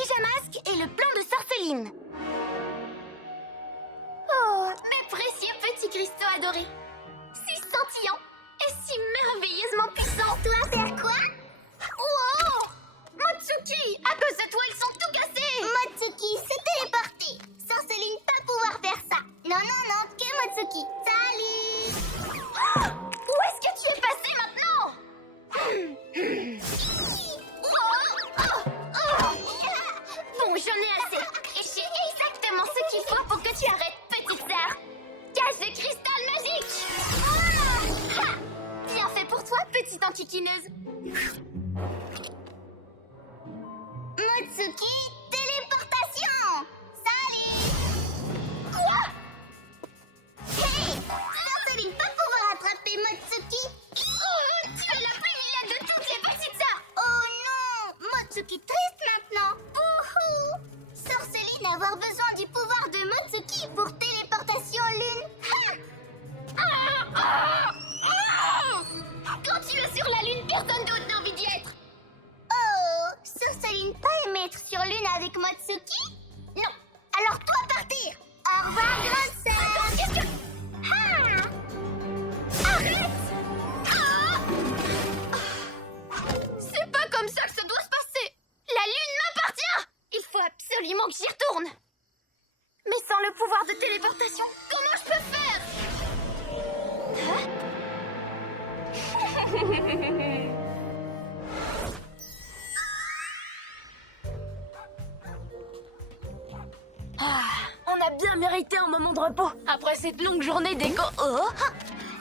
Pyjamasque et le plan de Sorceline. Oh, mes précieux petits cristaux adorés. Si scintillants et si merveilleusement puissants. Toi faire quoi? Wow! Motsuki, à cause de toi, ils sont tout cassés. Motsuki s'est téléporté. Sorceline pas pouvoir faire ça. Non, non, non, que Motsuki. Salut! Où est-ce que tu es passé maintenant? Bon, j'en ai assez. Et j'ai exactement ce qu'il faut pour que tu arrêtes, petite sœur. Cache de cristal magique. Ha! Bien fait pour toi, petite enquiquineuse. Motsuki, téléportation! Salut! Quoi? Hey! Sorceline pas pouvoir attraper Motsuki! Oh, tu es la plus vilaine de toutes les petites sœurs. Oh non! Motsuki triste maintenant! Ouhou! Sorceline avoir besoin du pouvoir de Motsuki pour téléportation lune! Quand tu es sur la lune, personne d'autre n'a envie d'y être. Oh! Sorceline pas aimer être sur lune avec Motsuki? Non! Alors toi partir! Au revoir, grande sœur! Qu'est-ce que... Arrête! C'est pas comme ça que ça doit se passer. La lune m'appartient. Il faut absolument que j'y retourne. Mais sans le pouvoir de téléportation, comment je peux faire? On a bien mérité un moment de repos après cette longue journée d'écho. Oh,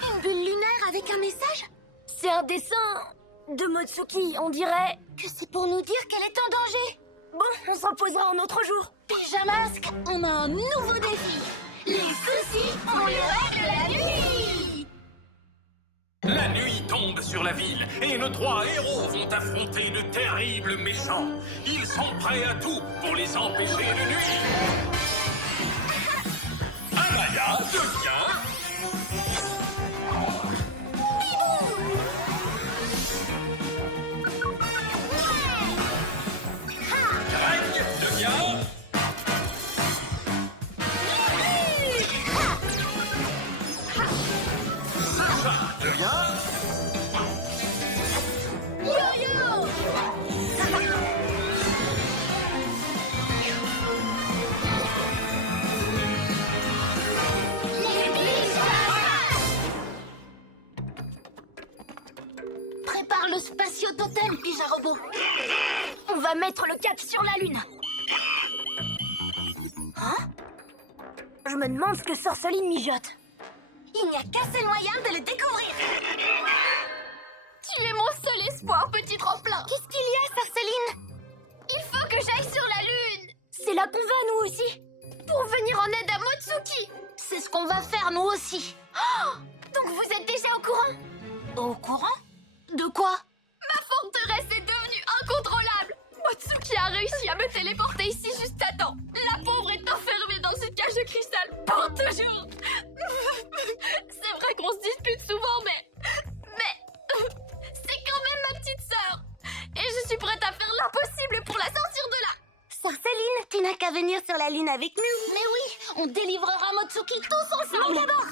une bulle lunaire avec un message? C'est un dessin de Motsuki, on dirait que c'est pour nous dire qu'elle est en danger. Bon, on se reposera un autre jour. Pyjamasque, on a un nouveau défi. Les soucis, on les règle la nuit. La nuit tombe sur la ville et nos trois héros vont affronter de terribles méchants. Ils sont prêts à tout pour les empêcher de nuire. Amaya devient... Greg devient... Sacha devient... Yo-yo! Les pyjamas! Prépare le spatio-totem, Pyja-Robot. On va mettre le cap sur la lune. Hein? Je me demande ce que Sorceline mijote. Il n'y a qu'un seul moyen de le découvrir. Tu es mon seul espoir, petit tremplin. Qu'est-ce qu'il y a, Sorceline? Il faut que j'aille sur la lune. C'est là qu'on va, nous aussi. Pour venir en aide à Motsuki. C'est ce qu'on va faire, nous aussi. Oh, donc vous êtes déjà au courant? Au courant? De quoi? Ma forteresse est devenue incontrôlable. Motsuki a réussi à me téléporter ici juste à temps. La pauvre est enfermée dans une cage de cristal pour toujours. C'est vrai qu'on se dispute souvent, mais c'est quand même ma petite sœur. Et je suis prête à faire l'impossible pour la sortir de là. Sorceline, tu n'as qu'à venir sur la lune avec nous. Mais oui, on délivrera Motsuki tous ensemble d'abord.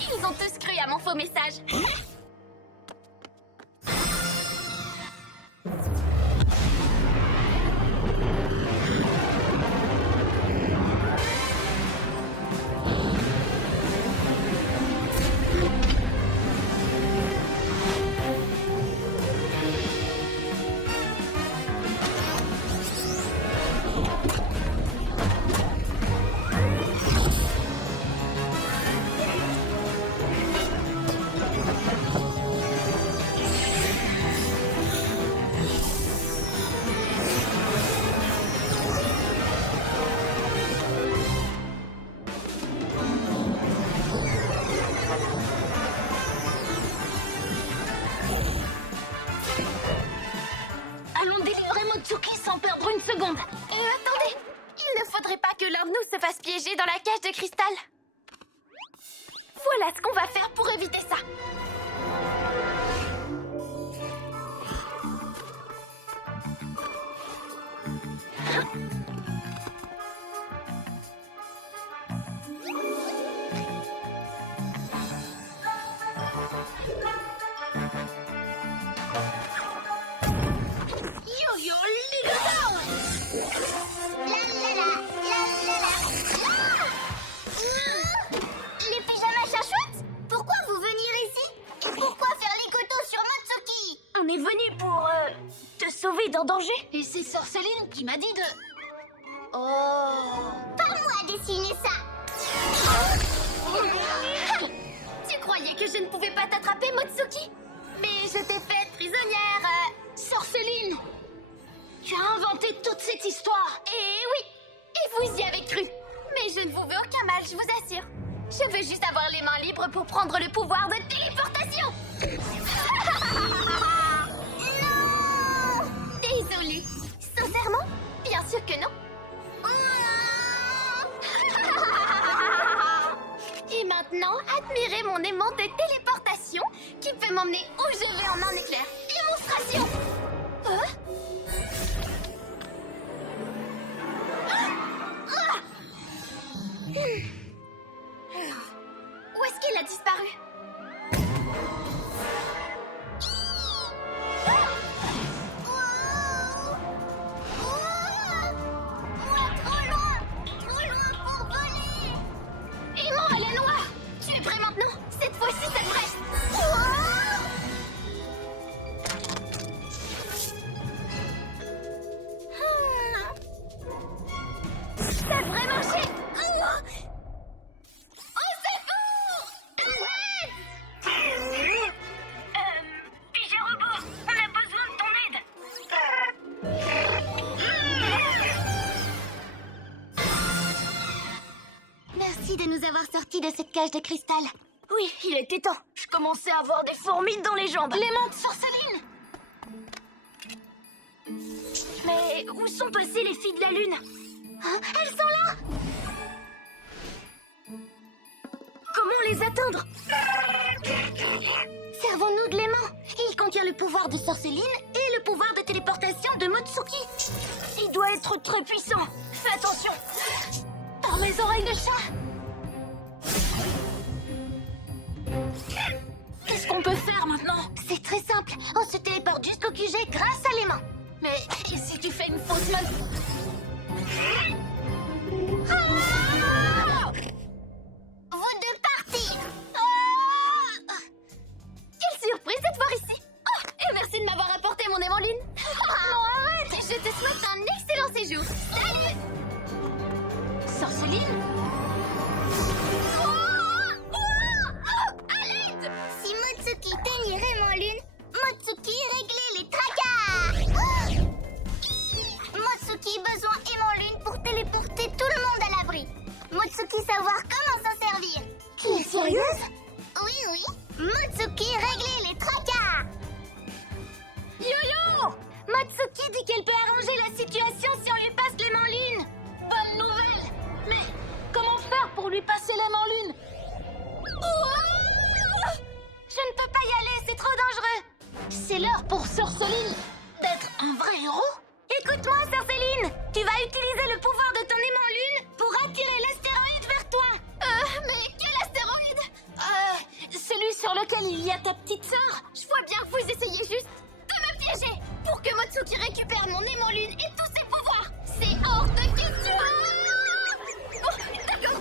Ils ont tous cru à mon faux message. seconde. Attendez, il ne faudrait pas que l'un de nous se fasse piéger dans la cage de cristal. Voilà ce qu'on va faire pour éviter ça. est venu pour te sauver d'un danger. Et c'est Sorceline qui m'a dit de... Oh... Pas moi à dessiner ça. Tu croyais que je ne pouvais pas t'attraper, Motsuki? Mais je t'ai faite prisonnière, Sorceline. Tu as inventé toute cette histoire. Eh oui, et vous y avez cru. Mais je ne vous veux aucun mal, je vous assure. Je veux juste avoir les mains libres pour prendre le pouvoir de téléportation. Non. Désolée. Sincèrement? Bien sûr que non. Et maintenant, admirez mon aimant de téléportation qui peut m'emmener où je vais en un éclair. Démonstration. Où est-ce qu'elle a disparu? Moi, trop loin pour voler. Aimant, elle est noire. Tu es prêt maintenant? Cette fois-ci, ça devrait... Ça devrait marcher. Au secours! Pigé robot, on a besoin de ton aide. Merci de nous avoir sortis de cette cage de cristal. Oui, il était temps. Je commençais à avoir des fourmis dans les jambes. Les mains de Sorceline! Mais où sont passées les filles de la Lune? Hein, elles sont là! Comment les atteindre? Servons-nous de l'aimant. Il contient le pouvoir de Sorceline et le pouvoir de téléportation de Motsuki. Il doit être très puissant. Fais attention. Par mes oreilles de chat. Qu'est-ce qu'on peut faire maintenant? C'est très simple. On se téléporte jusqu'au QG grâce à l'aimant. Mais et si tu fais une fausse manœuvre? Vous deux partez. Quelle surprise de te voir ici! Oh, et merci de m'avoir apporté mon aimant lune! Non, arrête! Je te souhaite un excellent séjour! Salut! Sorceline? À l'aide! Si Motsuki teignait mon lune, Motsuki réglait les tracas. Motsuki besoin aimant lune pour téléporter tout le monde à l'abri. Motsuki savoir comment s'en servir. Qui est sérieuse? Oui. Motsuki réglait les tracas. Yo-yo! Matsuki dit qu'elle peut arranger la situation si on lui passe l'aimant lune! Bonne nouvelle! Mais comment faire pour lui passer l'aimant lune? Je ne peux pas y aller, c'est trop dangereux! C'est l'heure pour Sorceline d'être un vrai héros? Écoute-moi, Sorceline! Tu vas utiliser le pouvoir de ton aimant lune pour attirer l'astéroïde vers toi! Mais quel astéroïde? Celui sur lequel il y a ta petite sœur. Je vois bien que vous essayez juste de me piéger pour que Motsuki récupère mon aimant lune et tous ses pouvoirs. C'est hors de question. Oh,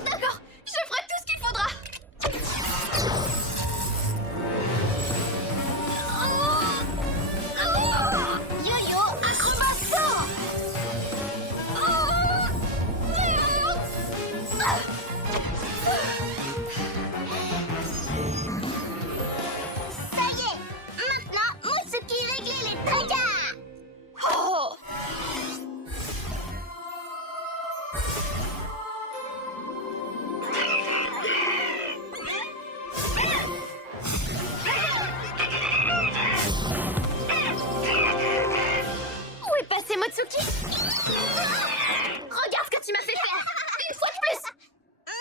d'accord. Je ferai tout ce qu'il faudra. Yo-yo, acrobato. Ça y est, maintenant Motsuki réglait les tracas. Oh. Où est passé Motsuki? Regarde ce que tu m'as fait faire! Une fois de plus!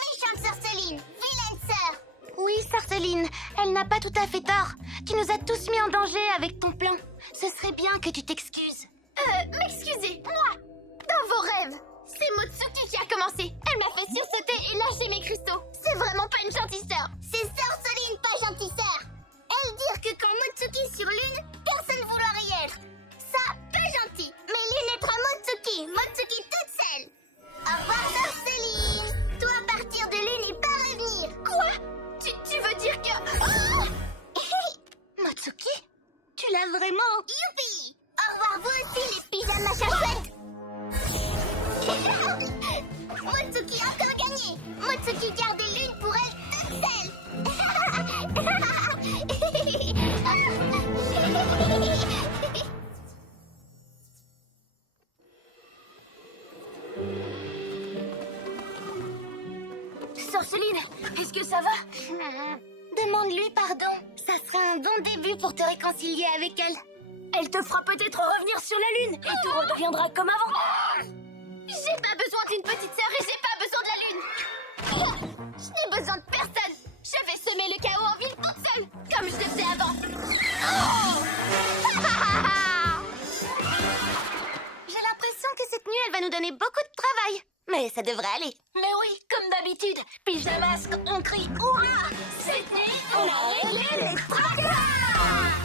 Méchante Sorceline, vilaine sœur. Oui, Sorceline, elle n'a pas tout à fait tort. Tu nous as tous mis en danger avec ton plan. Ce serait bien que tu t'excuses. M'excuser, moi? Dans vos rêves. C'est Motsuki qui a commencé. Elle m'a fait sursauter et lâcher mes cristaux. C'est vraiment pas une gentille sœur. C'est Sorceline, pas gentille sœur. Elle dire que quand Motsuki sur Lune, personne vouloir y être. Ça, pas gentil. Mais Lune est à Motsuki, Motsuki toute seule. Au revoir Sorceline. Toi partir de Lune et pas revenir. Quoi? Tu veux dire que... Motsuki? Tu l'as là vraiment. Youpi! Au revoir vous aussi les pyjamas chouettes. Motsuki a encore gagné. Motsuki garde l'une pour elle toute seule. Sorceline, est-ce que ça va? Demande-lui pardon. Ça sera un bon début pour te réconcilier avec elle. Elle te fera peut-être revenir sur la Lune et tout redeviendra comme avant. J'ai pas besoin d'une petite sœur et j'ai pas besoin de la Lune. Je n'ai besoin de personne. Je vais semer le chaos en ville toute seule, comme je le faisais avant. J'ai l'impression que cette nuit, elle va nous donner beaucoup de travail. Mais ça devrait aller. Mais oui, comme d'habitude, Pyjamasque, on crie hurrah. Cette nuit, on a réglé les tracas.